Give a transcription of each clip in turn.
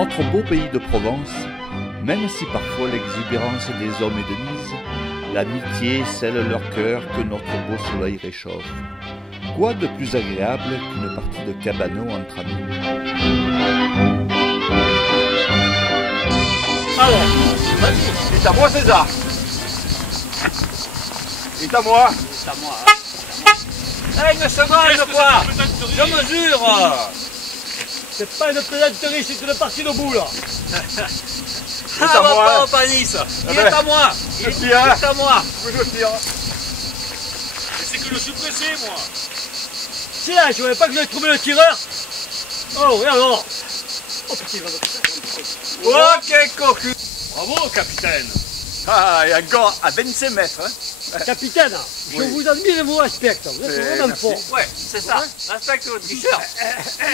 notre beau pays de Provence, même si parfois l'exubérance des hommes est de mise, l'amitié scelle leur cœur que notre beau soleil réchauffe. Quoi de plus agréable qu'une partie de cabanon entre amis? Alors, vas-y, c'est à moi César. C'est à moi. C'est à moi, hein. Hey, une seconde, quoi. Je mesure. C'est pas une plaisanterie, c'est une partie de bout là. Ah, à moi. pas au panis. Il est à moi. Il est à moi. Je tire. C'est que je suis pressé, moi. C'est là, je voulais pas que j'aille trouver le tireur. Oh, et alors? Oh putain, il va me... Oh, quel cocu. Bravo, capitaine. Ah, et encore à 25 mètres. Hein. Capitaine, je vous admire et vous respecte. Vous êtes vraiment merci. fort. Ouais, c'est ça. Respecte le tricheur.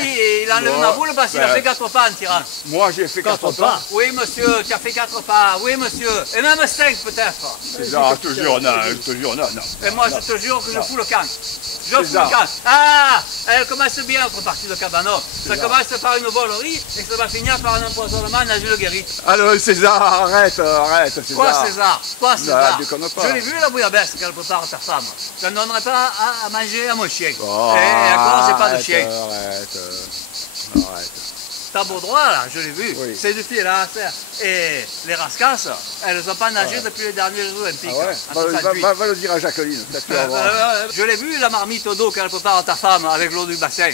Il a enlevé ma boule parce qu'il a fait 4 pas en tirant. Moi j'ai fait 4 Quatre pas. pas. Oui, monsieur, tu as fait 4 pas. Oui, monsieur. Et même 5 peut-être. César, je te jure, non. Et moi, je te jure que je fous le camp. Je fous ça. le camp. Ah, elle commence bien notre partie de cabanon. Ça commence par une volerie et ça va finir par un empoisonnement dans une guérite. Alors César, arrête César. Quoi, César? Quoi, César? déconne pas. Je l'ai vu la bouillabaisse qu'elle prépare à ta femme. Je ne donnerai pas à manger à mon chien. Oh, Et encore, j'ai pas de chien. Arrête. T'as beau droit là, je l'ai vu. Oui. C'est du fil là à faire. Et les rascasses, elles n'ont pas nagé depuis les derniers Jeux Olympiques. Ah ouais, en 68. va le dire à Jacqueline. peut-être tu vas voir. Je l'ai vu la marmite d'eau qu'elle prépare à ta femme avec l'eau du bassin.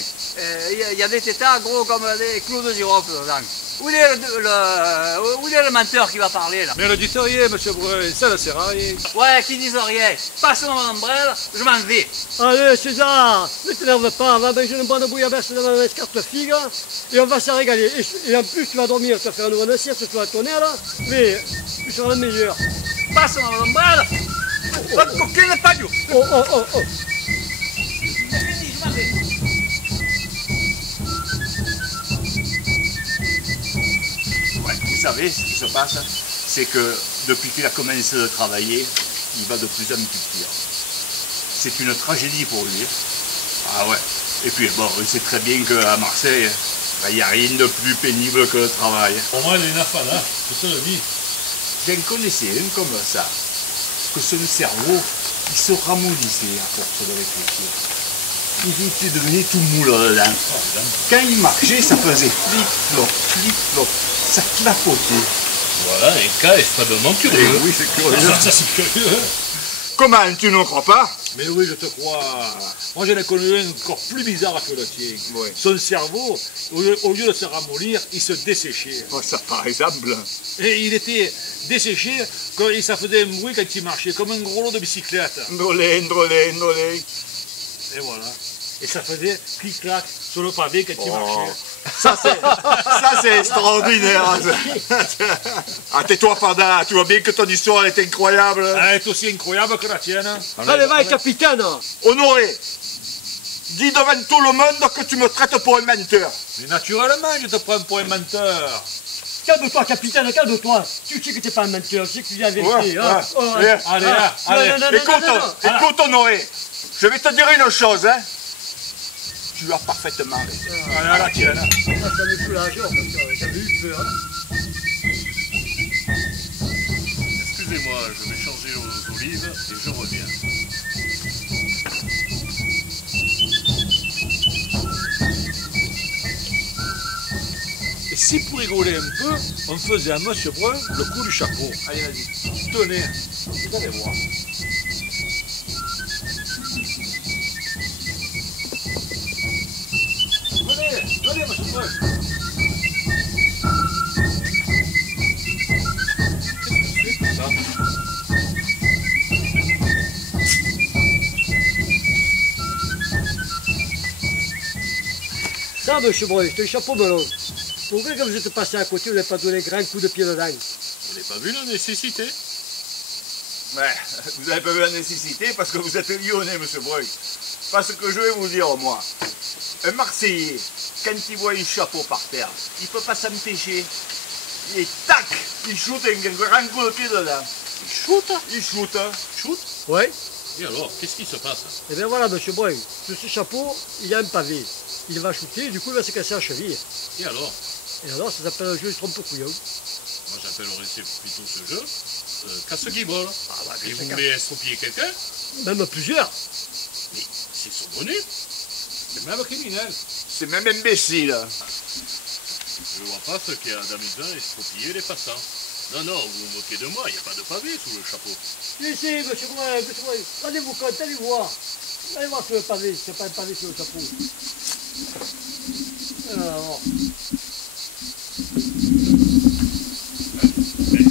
Il y a des tétards gros comme des clous de girofle dedans. Où est le menteur qui va parler là? Mais ne dites rien, monsieur Breuil, ça ne sert à rien. Ouais, qui disent rien. Passe mon ombrelle, je m'en vais. Allez, César, ne t'énerve pas, on va manger une bonne bouillabaisse dans la carte figue et on va se régaler. Et en plus, tu vas dormir, tu vas faire une bonne sieste, tu vas tourner là, mais tu seras le meilleur. Passe mon ombrelle. La coquine n'est pas dure. Oh. C'est fini, je m'en vais. Ouais, vous savez, ce qui se passe, c'est que depuis qu'il a commencé de travailler, il va de plus en plus pire. C'est une tragédie pour lui. Ah ouais. Et puis bon, il sait très bien qu'à Marseille, il n'y a rien de plus pénible que le travail. Pour moi, il est une affaire, hein, je te le dis. J'en connaissais un comme ça, que son cerveau, il se ramollissait à force de réfléchir. Il était devenu tout mou là-dedans. Quand il marchait, ça faisait flip-flop, ça clapotait. Voilà, un cas extrêmement curieux. Oui, c'est curieux. Ça, c'est curieux. Comment, tu ne crois pas? Mais oui, je te crois. Moi, j'en ai connu un encore plus bizarre que le tien. Oui. Son cerveau, au lieu de se ramollir, il se desséchait. Oh, ça par exemple. Et il était desséché, ça faisait un bruit quand il marchait, comme un gros lot de bicyclette. Drôlé. Et voilà. Et ça faisait clic-clac sur le pavé quand il marchait. Ça c'est extraordinaire. Ah, tais-toi, Fada, tu vois bien que ton histoire est incroyable. Elle est aussi incroyable que la tienne. Allez, va, capitaine. Honoré, dis devant tout le monde que tu me traites pour un menteur. Mais naturellement, je te prends pour un menteur. Calme-toi, capitaine, calme-toi. Tu sais que t'es pas un menteur, tu sais que tu dis la vérité. Ouais, hein. ouais. Oh, Allez, allez. Non. Écoute, Honoré, je vais te dire une chose, hein. Tu as parfaitement raison. Voilà la tienne. Ça me fout la joie, parce que j'avais eu peur. Hein. Excusez-moi, je vais changer aux olives et je reviens. Et si pour rigoler un peu, on faisait à Monsieur Brun le coup du chapeau. Allez, vas-y. Tenez, vous allez voir. Venez, Monsieur Brun. Ça, monsieur Breuil, c'est un chapeau melon. Pourquoi quand vous êtes passé à côté, vous n'avez pas donné un grand coup de pied dedans? Vous n'avez pas vu la nécessité? Ouais, vous n'avez pas vu la nécessité parce que vous êtes lyonnais, monsieur Breuil. Parce que je vais vous dire, moi, un Marseillais, quand il voit un chapeau par terre, il ne peut pas s'empêcher. Et tac, il shoot un grand coup de pied dedans. Il shoot. Oui. Et alors, qu'est-ce qui se passe? Et bien voilà, monsieur Breuil, sur ce chapeau, il y a un pavé. Il va shooter, du coup, il va se casser la cheville. Et alors? Et alors, ça s'appelle un jeu de trompe-couillon. Moi j'appellerais plutôt ce jeu casse-guibole. Ah, bah, Et vous c'est voulez estropier quelqu'un, même plusieurs. mais c'est saugrenu. C'est même criminel. C'est même imbécile. Je vois pas ce qu'il y a d'amusant à estropier les passants. Non, non, vous vous moquez de moi, il n'y a pas de pavé sous le chapeau. Si, monsieur Breuil, rendez-vous compte, allez voir. Allez voir sur le pavé, c'est pas un pavé sur le chapeau. Alors, Mais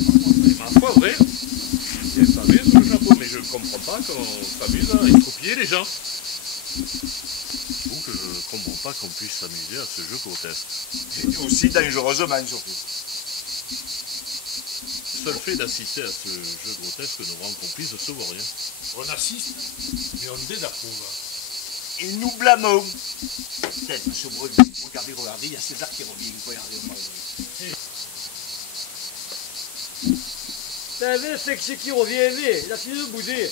ma foi, vrai, il y a un pavé sous le chapeau, mais je ne comprends pas qu'on s'amuse à estropier les gens. Donc je ne comprends pas qu'on puisse s'amuser à ce jeu grotesque. Et aussi dangereusement, surtout. Le seul fait d'assister à ce jeu grotesque nous rend complices de ce vaut rien. On assiste, mais on désapprouve. Et nous blâmons. Peut-être, monsieur Breuil, regardez, il y a César qui revient. Regardez, on va revenir. vous savez, c'est que c'est qui revient, lui, il a fini de bouder.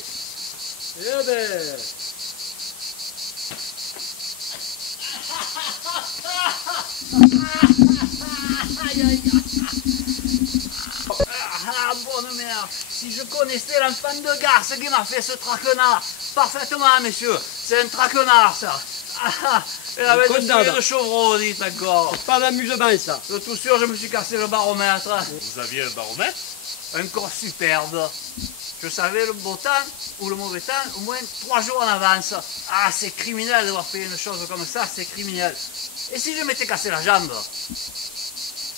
Eh ben... Ah, bonne mère, si je connaissais l'enfant de garce qui m'a fait ce traquenard, parfaitement, messieurs, c'est un traquenard, ça. Il avait des souliers de chevreau, dites encore. C'est pas d'amusement, ça. De tout sûr, je me suis cassé le baromètre. Vous aviez un baromètre? Un corps superbe. Je savais le beau temps ou le mauvais temps au moins 3 jours en avance. Ah, c'est criminel d'avoir fait une chose comme ça, c'est criminel. Et si je m'étais cassé la jambe?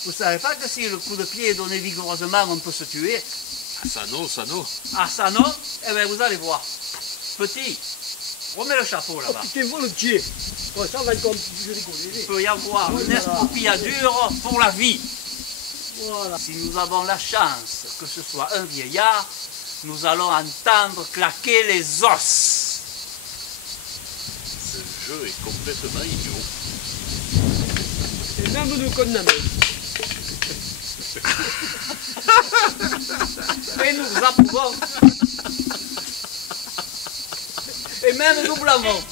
Vous savez pas que si le coup de pied est donné vigoureusement, on peut se tuer? Ah, ça non, ça non. Ah, ça non? Eh bien, vous allez voir. Petit, remets le chapeau Oh là-bas. putain, volontiers. Bon, ça va encore plus rigoler. Il peut y avoir une estropiadure pour la vie. Voilà. Si nous avons la chance que ce soit un vieillard, nous allons entendre claquer les os. Ce jeu est complètement idiot. Et même nous condamnons. Et nous approuvons. Et même nous blâmons.